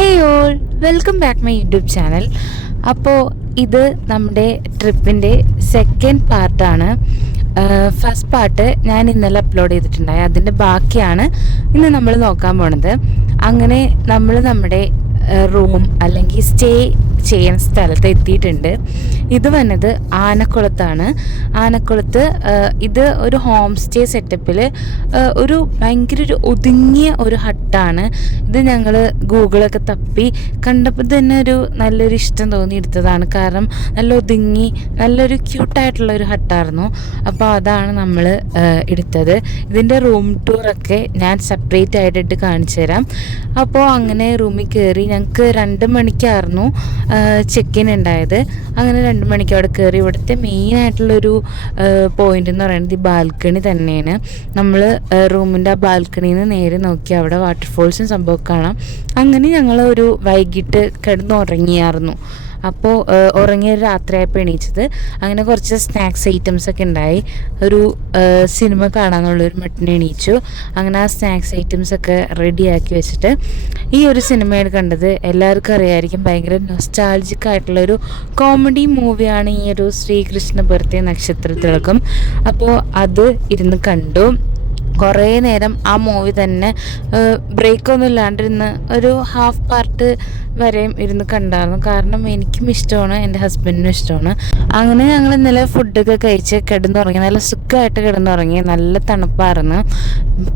Hey all, welcome back my YouTube channel. അപ്പോൾ ഇത് നമ്മുടെ ട്രിപ്പിൻ്റെ സെക്കൻഡ് പാർട്ടാണ്. ഫസ്റ്റ് പാർട്ട് ഞാൻ ഇന്നലെ അപ്ലോഡ് ചെയ്തിട്ടുണ്ടായി, അതിൻ്റെ ബാക്കിയാണ് ഇന്ന് നമ്മൾ നോക്കാൻ പോണത്. അങ്ങനെ നമ്മൾ നമ്മുടെ റൂം അല്ലെങ്കിൽ സ്റ്റേ ചെയ്യുന്ന സ്ഥലത്ത് എത്തിയിട്ടുണ്ട്. ഇത് വന്നത് ആനക്കുളത്താണ്. ആനക്കുളത്ത് ഇത് ഒരു ഹോം സ്റ്റേ സെറ്റപ്പിൽ ഒരു ഭയങ്കര ഒരു ഒതുങ്ങിയ ഒരു ഹട്ടാണ്. ഇത് ഞങ്ങൾ ഗൂഗിളൊക്കെ തപ്പി കണ്ടപ്പോൾ തന്നെ ഒരു നല്ലൊരു ഇഷ്ടം തോന്നി എടുത്തതാണ്. കാരണം നല്ല ഒതുങ്ങി നല്ലൊരു ക്യൂട്ടായിട്ടുള്ളൊരു ഹട്ടായിരുന്നു. അപ്പോൾ അതാണ് നമ്മൾ എടുത്തത്. ഇതിൻ്റെ റൂം ടൂറൊക്കെ ഞാൻ സെപ്പറേറ്റ് ആയിട്ടിട്ട് കാണിച്ചു തരാം. അപ്പോൾ അങ്ങനെ റൂമിൽ കയറി. ഞങ്ങൾക്ക് 2 മണിക്കായിരുന്നു ചെക്ക് ഇൻ ഉണ്ടായത്. അങ്ങനെ 2 മണിക്ക് അവിടെ കയറി. ഇവിടുത്തെ മെയിനായിട്ടുള്ളൊരു പോയിന്റ് എന്ന് പറയുന്നത് ഈ ബാൽക്കണി തന്നെയാണ്. നമ്മൾ റൂമിൻ്റെ ആ ബാൽക്കണിയിൽ നിന്ന് നേരെ നോക്കി അവിടെ വാട്ടർഫോൾസും സംഭവം കാണാം. അങ്ങനെ ഞങ്ങൾ ഒരു വൈകിട്ട് കിടന്നുറങ്ങിയായിരുന്നു. അപ്പോൾ ഉറങ്ങിയ രാത്രിയായപ്പോൾ എണീച്ചത്. അങ്ങനെ കുറച്ച് സ്നാക്സ് ഐറ്റംസൊക്കെ ഉണ്ടായി. ഒരു സിനിമ കാണാമെന്നുള്ളൊരു മട്ടിന് എണീച്ചു. അങ്ങനെ ആ സ്നാക്സ് ഐറ്റംസൊക്കെ റെഡിയാക്കി വെച്ചിട്ട് ഈ ഒരു സിനിമയാണ് കണ്ടത്. എല്ലാവർക്കും അറിയാമായിരിക്കും, ഭയങ്കര നൊസ്റ്റാൾജിക് ആയിട്ടുള്ളൊരു കോമഡി മൂവിയാണ് ഈ ഒരു ശ്രീകൃഷ്ണ ബർത്തെ നക്ഷത്രത്തിളക്കം. അപ്പോൾ അത് ഇരുന്ന് കണ്ടു. കുറേ നേരം ആ മൂവി തന്നെ ബ്രേക്കൊന്നും ഇല്ലാണ്ടിരുന്ന് ഒരു ഹാഫ് പാർട്ട് വരെയും ഇരുന്ന് കണ്ടായിരുന്നു. കാരണം എനിക്കും ഇഷ്ടമാണ്, എൻ്റെ ഹസ്ബൻഡിനും ഇഷ്ടമാണ്. അങ്ങനെ ഞങ്ങൾ ഇന്നലെ ഫുഡൊക്കെ കഴിച്ച് കിടന്നുറങ്ങി. നല്ല സുഖമായിട്ട് കിടന്നുറങ്ങി. നല്ല തണുപ്പായിരുന്നു.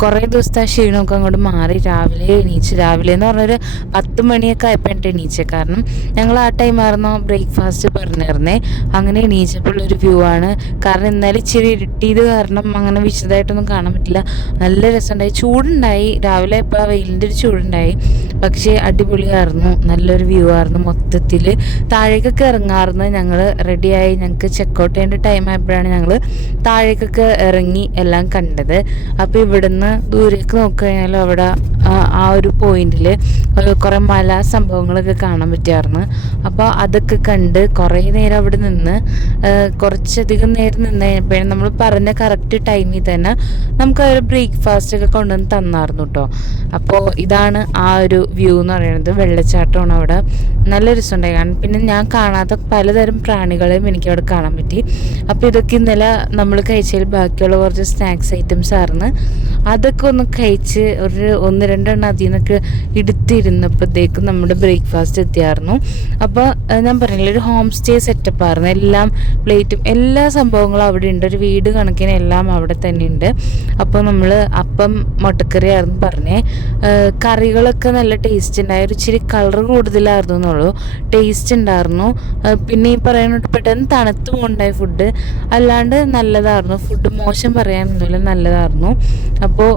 കുറേ ദിവസത്തെ ആ ക്ഷീണമൊക്കെ അങ്ങോട്ട് മാറി. രാവിലെ എണീച്ച്. രാവിലെ എന്ന് പറഞ്ഞൊരു 10 മണിയൊക്കെ ആയപ്പോഴാണ് എണീച്ചത്. കാരണം ഞങ്ങൾ ആ ടൈമായിരുന്നു ബ്രേക്ക്ഫാസ്റ്റ് പറഞ്ഞിരുന്നേ. അങ്ങനെ എണീച്ചപ്പോഴുള്ളൊരു വ്യൂ ആണ്. കാരണം ഇന്നലെ ഇച്ചിരി ഇരുട്ടിയത് കാരണം അങ്ങനെ വിശദമായിട്ടൊന്നും കാണാൻ പറ്റില്ല. നല്ല രസമുണ്ടായി. ചൂടുണ്ടായി. രാവിലെ ഇപ്പോൾ വെയിലിൻ്റെ ഒരു ചൂടുണ്ടായി. പക്ഷേ അടിപൊളിയായിരുന്നു. നല്ലൊരു വ്യൂ ആയിരുന്നു. മൊത്തത്തിൽ താഴേക്കൊക്കെ ഇറങ്ങാറുണ്ട്. ഞങ്ങൾ റെഡിയായി. ഞങ്ങൾക്ക് ചെക്കൗട്ട് ചെയ്യേണ്ട ടൈം ആയപ്പോഴാണ് ഞങ്ങൾ താഴേക്കൊക്കെ ഇറങ്ങി എല്ലാം കണ്ടത്. അപ്പോൾ ഇവിടുന്ന് ദൂരേക്ക് നോക്കിക്കഴിഞ്ഞാൽ അവിടെ ആ ഒരു പോയിന്റിൽ കുറേ മല സംഭവങ്ങളൊക്കെ കാണാൻ പറ്റിയായിരുന്നു. അപ്പോൾ അതൊക്കെ കണ്ട് കുറേ നേരം അവിടെ നിന്ന് കുറച്ചധികം നേരം നിന്ന് കഴിഞ്ഞപ്പോഴും നമ്മൾ പറഞ്ഞ കറക്റ്റ് ടൈമിൽ തന്നെ നമുക്ക് ഒരു ബ്രേക്ക്ഫാസ്റ്റ് ഒക്കെ കൊണ്ടുവന്ന് തന്നായിരുന്നു കേട്ടോ. അപ്പോൾ ഇതാണ് ആ ഒരു വ്യൂ എന്ന് പറയുന്നത്. വെള്ളച്ചാട്ടമാണ് അവിടെ. നല്ല രസമുണ്ടായി കാണാൻ. പിന്നെ ഞാൻ കാണാത്ത പലതരം പ്രാണികളെയും എനിക്ക് അവിടെ കാണാൻ പറ്റി. അപ്പോൾ ഇതൊക്കെ ഇന്നലെ നമ്മൾ കഴിച്ചതിൽ ബാക്കിയുള്ള കുറച്ച് സ്നാക്സ് ഐറ്റംസ് ആയിരുന്നു. അതൊക്കെ ഒന്ന് കഴിച്ച് ഒരു 1-2 എണ്ണം അതിൽ നിന്നൊക്കെ എടുത്തിരുന്നപ്പോഴത്തേക്കും നമ്മുടെ ബ്രേക്ക്ഫാസ്റ്റ് എത്തിയായിരുന്നു. അപ്പോൾ ഞാൻ പറഞ്ഞില്ല, ഒരു ഹോം സ്റ്റേ സെറ്റപ്പ് ആയിരുന്നു. എല്ലാം പ്ലേറ്റും എല്ലാ സംഭവങ്ങളും അവിടെ ഉണ്ട്. ഒരു വീട് കണക്കിന് എല്ലാം അവിടെ തന്നെ ഉണ്ട്. അപ്പോൾ നമ്മൾ അപ്പം മുട്ടക്കറി ആയിരുന്നു പറഞ്ഞേ. കറികളൊക്കെ നല്ല ടേസ്റ്റ് ഉണ്ടായി. ഒരു ഇച്ചിരി കളർ കൂടുതലായിരുന്നു എന്നുള്ളൂ. ടേസ്റ്റ് ഉണ്ടായിരുന്നു. പിന്നെ ഈ പറയാനായിട്ട് പെട്ടെന്ന് തണുത്തും കൊണ്ടായി ഫുഡ്. അല്ലാണ്ട് നല്ലതായിരുന്നു. ഫുഡ് മോശം പറയാനൊന്നുമില്ല, നല്ലതായിരുന്നു. അപ്പോൾ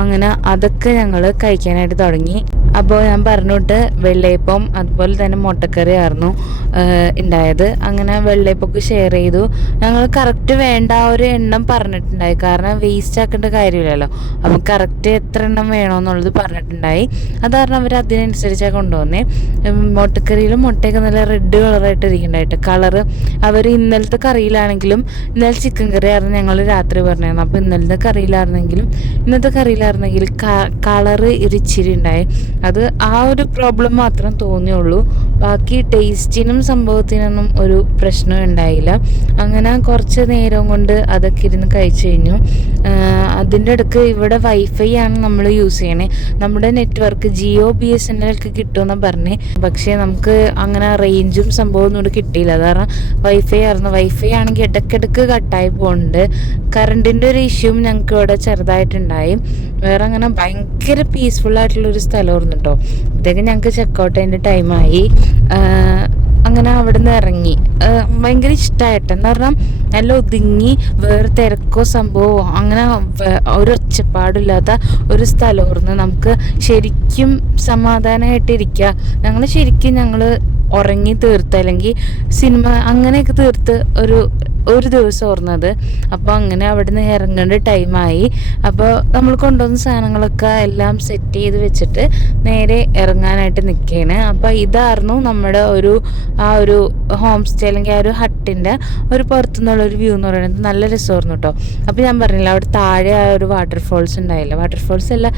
അങ്ങനെ അതൊക്കെ ഞങ്ങൾ കഴിക്കാനായിട്ട് തുടങ്ങി. അപ്പോൾ ഞാൻ പറഞ്ഞിട്ട് വെള്ളയപ്പം അതുപോലെ തന്നെ മുട്ടക്കറി ആയിരുന്നു ഉണ്ടായത്. അങ്ങനെ വെള്ളയപ്പൊക്കെ ഷെയർ ചെയ്തു. ഞങ്ങൾ കറക്റ്റ് വേണ്ട ഒരു എണ്ണം പറഞ്ഞിട്ടുണ്ടായി. കാരണം വേസ്റ്റ് ആക്കേണ്ട കാര്യമില്ലല്ലോ. അപ്പം കറക്റ്റ് എത്ര എണ്ണം വേണമെന്നുള്ളത് പറഞ്ഞിട്ടുണ്ടായി. അത് കാരണം അവർ അതിനനുസരിച്ചാണ് കൊണ്ടുവന്നേ. മുട്ടക്കറിയിലും മുട്ടയൊക്കെ നല്ല റെഡ് കളറായിട്ട് ഇരിക്കുന്നുണ്ടായിട്ട് കളറ്. അവർ ഇന്നലത്തെ കറിയിലാണെങ്കിലും, ഇന്നലെ ചിക്കൻ കറി ആയിരുന്നു ഞങ്ങൾ രാത്രി പറഞ്ഞിരുന്നു. അപ്പോൾ ഇന്നലത്തെ കറിയിലായിരുന്നെങ്കിലും ഇന്നത്തെ കറിയിലായിരുന്നെങ്കിൽ കളറ് ഇച്ചിരി ഉണ്ടായി. അത് ആ ഒരു പ്രോബ്ലം മാത്രം തോന്നിയുള്ളൂ. ബാക്കി ടേസ്റ്റിനും സംഭവത്തിനൊന്നും ഒരു പ്രശ്നം ഉണ്ടായില്ല. അങ്ങനെ കുറച്ച് നേരം കൊണ്ട് അതൊക്കെ ഇരുന്ന് കഴിച്ചു കഴിഞ്ഞു. അതിൻ്റെ ഇടയ്ക്ക് ഇവിടെ വൈഫൈ ആണ് നമ്മൾ യൂസ് ചെയ്യണേ. നമ്മുടെ നെറ്റ്വർക്ക് ജിയോ BSNL ഒക്കെ കിട്ടുമെന്ന് പറഞ്ഞേ. പക്ഷേ നമുക്ക് അങ്ങനെ റേഞ്ചും സംഭവമൊന്നും ഇവിടെ കിട്ടിയില്ല. അത് കാരണം വൈഫൈ ആയിരുന്നു. വൈഫൈ ആണെങ്കിൽ ഇടയ്ക്കിടയ്ക്ക് കട്ടായി പോകുന്നുണ്ട്. കറണ്ടിൻ്റെ ഒരു ഇഷ്യൂവും ഞങ്ങൾക്ക് ഇവിടെ ചെറുതായിട്ടുണ്ടായി. വേറെ അങ്ങനെ ഭയങ്കര പീസ്ഫുൾ ആയിട്ടുള്ളൊരു സ്ഥലമായിരുന്നു കേട്ടോ. അപ്പോഴത്തേക്കും ഞങ്ങൾക്ക് ചെക്കൗട്ട് ചെയ്യേണ്ട ടൈമായി. അങ്ങനെ അവിടെ നിന്ന് ഇറങ്ങി. ഭയങ്കര ഇഷ്ടമായിട്ട് എന്ന് പറഞ്ഞാൽ നല്ല ഒതുങ്ങി, വേറെ തിരക്കോ സംഭവമോ അങ്ങനെ ഒരു ഒച്ചപ്പാടില്ലാത്ത ഒരു സ്ഥലമായിരുന്നു. നമുക്ക് ശരിക്കും സമാധാനമായിട്ടിരിക്കുക. ഞങ്ങൾ ഉറങ്ങി തീർത്ത് അല്ലെങ്കിൽ സിനിമ അങ്ങനെയൊക്കെ തീർത്ത് ഒരു ഒരു ദിവസം ഓർന്നത്. അപ്പോൾ അങ്ങനെ അവിടെ നിന്ന് ഇറങ്ങേണ്ട ടൈമായി. അപ്പോൾ നമ്മൾ കൊണ്ടുവന്ന സാധനങ്ങളൊക്കെ എല്ലാം സെറ്റ് ചെയ്ത് വെച്ചിട്ട് നേരെ ഇറങ്ങാനായിട്ട് നിൽക്കുകയാണ്. അപ്പോൾ ഇതായിരുന്നു നമ്മുടെ ആ ഒരു ഹോം സ്റ്റേ അല്ലെങ്കിൽ ആ ഒരു ഹട്ടിൻ്റെ ഒരു പുറത്തുനിന്നുള്ളൊരു വ്യൂ എന്ന് പറയുന്നത്. നല്ല രസമായിരുന്നു കേട്ടോ. അപ്പോൾ ഞാൻ പറഞ്ഞില്ല, അവിടെ താഴെ ആ ഒരു വാട്ടർഫോൾസ് ഉണ്ടായില്ല, വാട്ടർഫോൾസ് അല്ല,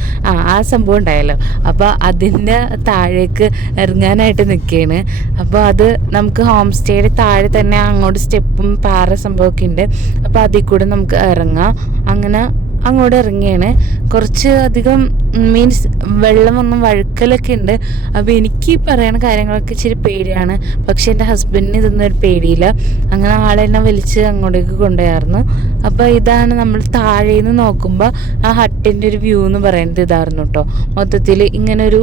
ആ സംഭവം ഉണ്ടായല്ലോ. അപ്പോൾ അതിൻ്റെ താഴേക്ക് ഇറങ്ങാനായിട്ട് നിൽക്കുകയാണ്. അപ്പോൾ അത് നമുക്ക് ഹോം സ്റ്റേയുടെ താഴെ തന്നെ അങ്ങോട്ട് സ്റ്റെപ്പും പാറ സംഭവമൊക്കെ ഉണ്ട്. അപ്പോൾ അതിൽ കൂടെ നമുക്ക് ഇറങ്ങാം. അങ്ങനെ അങ്ങോട്ട് ഇറങ്ങിയാണ്. കുറച്ച് അധികം മീൻസ് വെള്ളമൊന്നും വഴുക്കലൊക്കെ ഉണ്ട്. അപ്പോൾ എനിക്ക് പറയുന്ന കാര്യങ്ങളൊക്കെ ഇച്ചിരി പേടിയാണ്. പക്ഷേ എൻ്റെ ഹസ്ബൻഡിന് ഇതൊന്നും ഒരു പേടിയില്ല. അങ്ങനെ ആളെന്നെ വലിച്ച് അങ്ങോട്ടേക്ക് കൊണ്ടുപോയായിരുന്നു. അപ്പോൾ ഇതാണ് നമ്മൾ താഴേന്ന് നോക്കുമ്പോൾ ആ ഹട്ടിൻ്റെ ഒരു വ്യൂ എന്ന് പറയുന്നത് ഇതായിരുന്നു കേട്ടോ. മൊത്തത്തിൽ ഇങ്ങനൊരു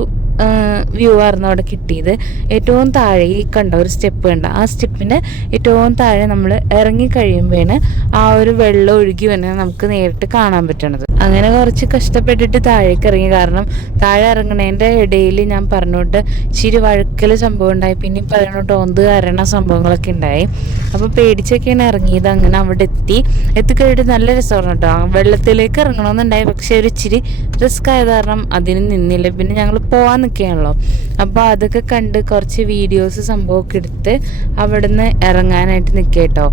വ്യൂ ആയിരുന്നു അവിടെ കിട്ടിയത്. ഏറ്റവും താഴെ ഈ കണ്ട ഒരു സ്റ്റെപ്പ് കണ്ട, ആ സ്റ്റെപ്പിൻ്റെ ഏറ്റവും താഴെ നമ്മൾ ഇറങ്ങി കഴിയുമ്പോഴാണ് ആ ഒരു വെള്ളം ഒഴുകി വന്ന് നമുക്ക് നേരിട്ട് കാണാൻ പറ്റണത്. അങ്ങനെ കുറച്ച് കഷ്ടപ്പെട്ടിട്ട് താഴേക്ക് ഇറങ്ങി. കാരണം താഴെ ഇറങ്ങണതിൻ്റെ ഇടയിൽ ഞാൻ പറഞ്ഞോട്ട് ഇച്ചിരി വഴുക്കൽ സംഭവം ഉണ്ടായി. പിന്നെ പറഞ്ഞോട്ട് ഓന്ത് കയറണ സംഭവങ്ങളൊക്കെ ഉണ്ടായി. അപ്പോൾ പേടിച്ചൊക്കെയാണ് ഇറങ്ങിയത്. അങ്ങനെ അവിടെ എത്തിക്കഴിഞ്ഞിട്ട് നല്ല രസമായിരുന്നു കേട്ടോ. വെള്ളത്തിലേക്ക് ഇറങ്ങണമെന്നുണ്ടായി, പക്ഷേ ഒരു ഇച്ചിരി റിസ്ക് ആയത് കാരണം അതിന് നിന്നില്ല. പിന്നെ ഞങ്ങൾ പോകാൻ നിൽക്കുകയാണല്ലോ. അപ്പോൾ അതൊക്കെ കണ്ട് കുറച്ച് വീഡിയോസ് സംഭവമൊക്കെ എടുത്ത് അവിടെ നിന്ന് ഇറങ്ങാനായിട്ട് നിൽക്കുക കേട്ടോ.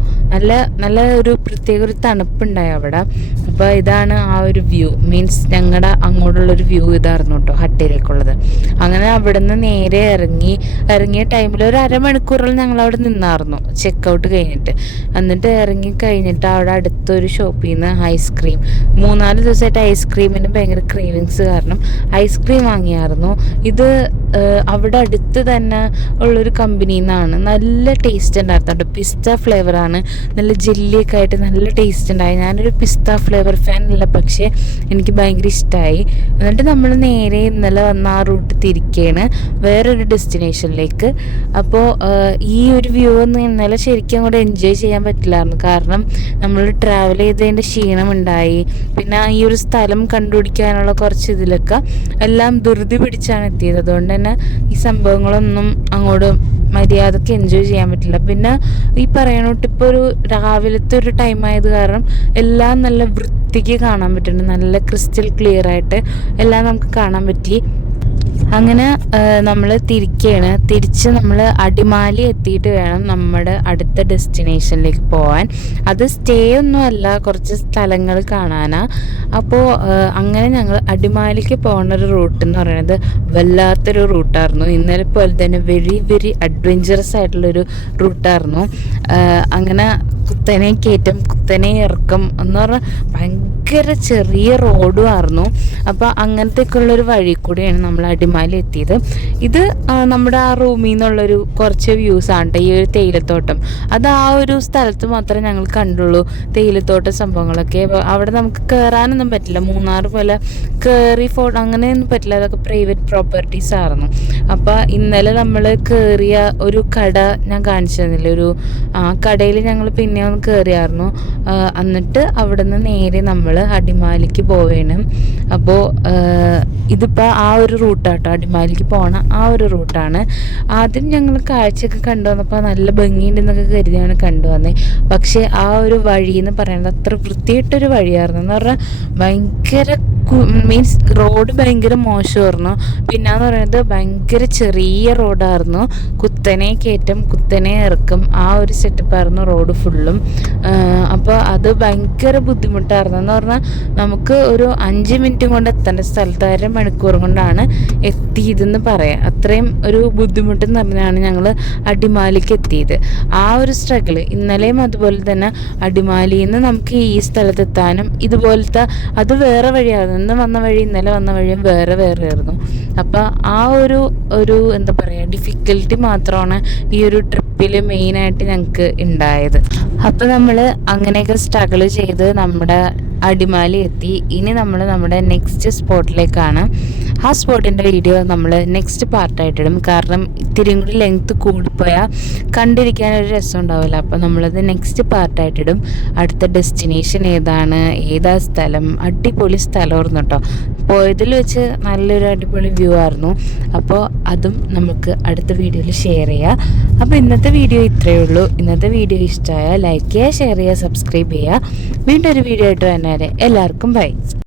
നല്ല ഒരു പ്രത്യേക ഒരു തണുപ്പുണ്ടായി അവിടെ. അപ്പോൾ ഇതാണ് ആ ഒരു വ്യൂ, മീൻസ് ഞങ്ങളുടെ അങ്ങോട്ടുള്ളൊരു വ്യൂ ഇതായിരുന്നു കേട്ടോ ഹട്ടിലേക്കുള്ളത്. അങ്ങനെ അവിടെ നിന്ന് നേരെ ഇറങ്ങിയ ടൈമിൽ ഒരു അരമണിക്കൂറോളം ഞങ്ങൾ അവിടെ നിന്നായിരുന്നു ചെക്കൗട്ട് കഴിഞ്ഞിട്ട്. എന്നിട്ട് ഇറങ്ങി കഴിഞ്ഞിട്ട് അവിടെ അടുത്തൊരു ഷോപ്പിൽ നിന്ന് ഐസ്ക്രീം, 3-4 ദിവസമായിട്ട് ഐസ്ക്രീമിന് ഭയങ്കര ക്രേവിങ്സ് കാരണം ഐസ്ക്രീം വാങ്ങിയായിരുന്നു. ഇത് അവിടെ അടുത്ത് തന്നെ ഉള്ളൊരു കമ്പനിയിൽ നിന്നാണ്. നല്ല ടേസ്റ്റ് ഉണ്ടായിരുന്നു. പിസ്ത ഫ്ലേവറാണ്, നല്ല ജെല്ലിയൊക്കെ ആയിട്ട് നല്ല ടേസ്റ്റ് ഉണ്ടായി. ഞാനൊരു പിസ്ത ഫ്ലേവർ ഫാൻ അല്ല, പക്ഷേ എനിക്ക് ഭയങ്കര ഇഷ്ടമായി. എന്നിട്ട് നമ്മൾ നേരെ ഇന്നലെ വന്ന ആ റൂട്ട് തിരിക്കുകയാണ് വേറൊരു ഡെസ്റ്റിനേഷനിലേക്ക്. അപ്പോൾ ഈ ഒരു വ്യൂ ഒന്നും ഇന്നലെ ശരിക്കും അങ്ങോട്ട് എൻജോയ് ചെയ്യാൻ പറ്റില്ലായിരുന്നു. കാരണം നമ്മൾ ട്രാവൽ ചെയ്തതിൻ്റെ ക്ഷീണമുണ്ടായി. പിന്നെ ഈ ഒരു സ്ഥലം കണ്ടുപിടിക്കാനുള്ള കുറച്ച് ഇതിലൊക്കെ എല്ലാം ധൃതി പിടിച്ചാണ് എത്തിയത്. അതുകൊണ്ട് തന്നെ ഈ സംഭവങ്ങളൊന്നും അങ്ങോട്ട് മര്യാദക്ക് എൻജോയ് ചെയ്യാൻ പറ്റില്ല. പിന്നെ ഈ പറയണോട്ട് ഇപ്പോൾ ഒരു രാവിലത്തെ ഒരു ടൈം ആയത് കാരണം എല്ലാം നല്ല വൃത്തിക്ക് കാണാൻ പറ്റുന്നുണ്ട്. നല്ല ക്രിസ്റ്റൽ ക്ലിയർ ആയിട്ട് എല്ലാം നമുക്ക് കാണാൻ പറ്റി. അങ്ങനെ നമ്മൾ തിരിച്ച് നമ്മൾ അടിമാലി എത്തിയിട്ട് വേണം നമ്മുടെ അടുത്ത ഡെസ്റ്റിനേഷനിലേക്ക് പോകാൻ. അത് സ്റ്റേ ഒന്നും അല്ല, കുറച്ച് സ്ഥലങ്ങൾ കാണാനാണ്. അപ്പോൾ അങ്ങനെ ഞങ്ങൾ അടിമാലിക്ക് പോകുന്ന ഒരു റൂട്ട് എന്ന് പറയുന്നത് വല്ലാത്തൊരു റൂട്ടായിരുന്നു. ഇന്നലെ പോലെ തന്നെ വെരി വെരി അഡ്വഞ്ചറസ് ആയിട്ടുള്ളൊരു റൂട്ടായിരുന്നു. അങ്ങനെ കുത്തനെ കയറ്റം, കുത്തനെ ഇറക്കം എന്ന് പറഞ്ഞാൽ ഭയങ്കര ചെറിയ റോഡും ആയിരുന്നു. അപ്പോൾ അങ്ങനത്തേക്കുള്ളൊരു വഴി കൂടിയാണ് നമ്മൾ അടിമാലി എത്തിയത്. ഇത് നമ്മുടെ ആ റൂമിൽ നിന്നുള്ളൊരു കുറച്ച് വ്യൂസാണ് കേട്ടോ. ഈ ഒരു തേയിലത്തോട്ടം, അത് ആ ഒരു സ്ഥലത്ത് മാത്രമേ ഞങ്ങൾ കണ്ടുള്ളൂ തേയിലത്തോട്ട സംഭവങ്ങളൊക്കെ. അവിടെ നമുക്ക് കയറാനൊന്നും പറ്റില്ല. മൂന്നാർ പോലെ കയറി അങ്ങനെയൊന്നും പറ്റില്ല, അതൊക്കെ പ്രൈവറ്റ് പ്രോപ്പർട്ടീസ് ആയിരുന്നു. അപ്പോൾ ഇന്നലെ നമ്മൾ കയറിയ ഒരു കട ഞാൻ കാണിച്ചു തന്നില്ല, കടയിൽ ഞങ്ങൾ പിന്നെ ഒന്ന് കയറിയായിരുന്നു. എന്നിട്ട് അവിടെ നിന്ന് നേരെ നമ്മൾ അടിമാലിക്ക് പോവേണ്. അപ്പോൾ ഇതിപ്പോൾ ആ ഒരു റൂട്ടാട്ടോ, അടിമാലിക്ക് പോകണ ആ ഒരു റൂട്ടാണ്. ആദ്യം ഞങ്ങൾ കാഴ്ചയൊക്കെ കണ്ടുവന്നപ്പോൾ നല്ല ഭംഗിയുണ്ടെന്നൊക്കെ കരുതിയാണ് കണ്ടുവന്നേ. പക്ഷേ ആ ഒരു വഴി എന്ന് പറയുന്നത് അത്ര വൃത്തിയിട്ടൊരു വഴിയായിരുന്നു. എന്ന് പറഞ്ഞാൽ ഭയങ്കര മീൻസ് റോഡ് ഭയങ്കര മോശമായിരുന്നു. പിന്നെന്ന് പറയുന്നത് ഭയങ്കര ചെറിയ റോഡായിരുന്നു. കുത്തനെ കയറ്റം, കുത്തനെ ഇറക്കം, ആ ഒരു സെറ്റപ്പായിരുന്നു റോഡ് ഫുള്ളും. അപ്പോൾ അത് ഭയങ്കര ബുദ്ധിമുട്ടായിരുന്നു. എന്ന് പറഞ്ഞാൽ നമുക്ക് ഒരു 5 മിനിറ്റ് കൊണ്ട് എത്തേണ്ട സ്ഥലത്ത് 1/2 മണിക്കൂർ കൊണ്ടാണ് എത്തിയതെന്ന് പറയാം. അത്രയും ഒരു ബുദ്ധിമുട്ടെന്ന് പറഞ്ഞാണ് ഞങ്ങൾ അടിമാലിക്ക് എത്തിയത്. ആ ഒരു സ്ട്രഗിൾ ഇന്നലെയും അതുപോലെ തന്നെ അടിമാലിയിൽ നിന്ന് നമുക്ക് ഈ സ്ഥലത്തെത്താനും ഇതുപോലത്തെ അത് വേറെ വഴിയായിരുന്നു. ഇന്ന് വന്ന വഴി ഇന്നലെ വന്ന വഴിയും വേറെ ആയിരുന്നു. അപ്പോൾ ആ ഒരു എന്താ പറയുക ഡിഫിക്കൽട്ടി മാത്രമാണ് ഈ ഒരു ട്രിപ്പിൽ മെയിനായിട്ട് ഞങ്ങൾക്ക് ഉണ്ടായത്. അപ്പോൾ നമ്മൾ അങ്ങനെയൊക്കെ സ്ട്രഗിൾ ചെയ്ത് നമ്മുടെ അടിമാലി എത്തി. ഇനി നമ്മൾ നമ്മുടെ നെക്സ്റ്റ് സ്പോട്ടിലേക്കാണ്. ആ സ്പോട്ടിൻ്റെ വീഡിയോ നമ്മൾ നെക്സ്റ്റ് പാർട്ടായിട്ടിടും. കാരണം ഇത്തിരി കൂടി ലെങ്ത്ത് കൂടിപ്പോയാൽ കണ്ടിരിക്കാനൊരു രസം ഉണ്ടാവില്ല. അപ്പോൾ നമ്മളത് നെക്സ്റ്റ് പാർട്ടായിട്ടിടും. അടുത്ത ഡെസ്റ്റിനേഷൻ ഏതാ സ്ഥലം, അടിപൊളി സ്ഥലമായിരുന്നു കേട്ടോ. പോയതിൽ വെച്ച് നല്ലൊരു അടിപൊളി വ്യൂ ആയിരുന്നു. അപ്പോൾ അതും നമുക്ക് അടുത്ത വീഡിയോയിൽ ഷെയർ ചെയ്യാം. അപ്പോൾ ഇന്നത്തെ വീഡിയോ ഇത്രയേ ഉള്ളൂ. ഇന്നത്തെ വീഡിയോ ഇഷ്ടമായാൽ ലൈക്ക് ചെയ്യുക, ഷെയർ ചെയ്യുക, സബ്സ്ക്രൈബ് ചെയ്യുക. വീണ്ടും ഒരു വീഡിയോ ആയിട്ട് വന്നേരെ എല്ലാവർക്കും ബൈ.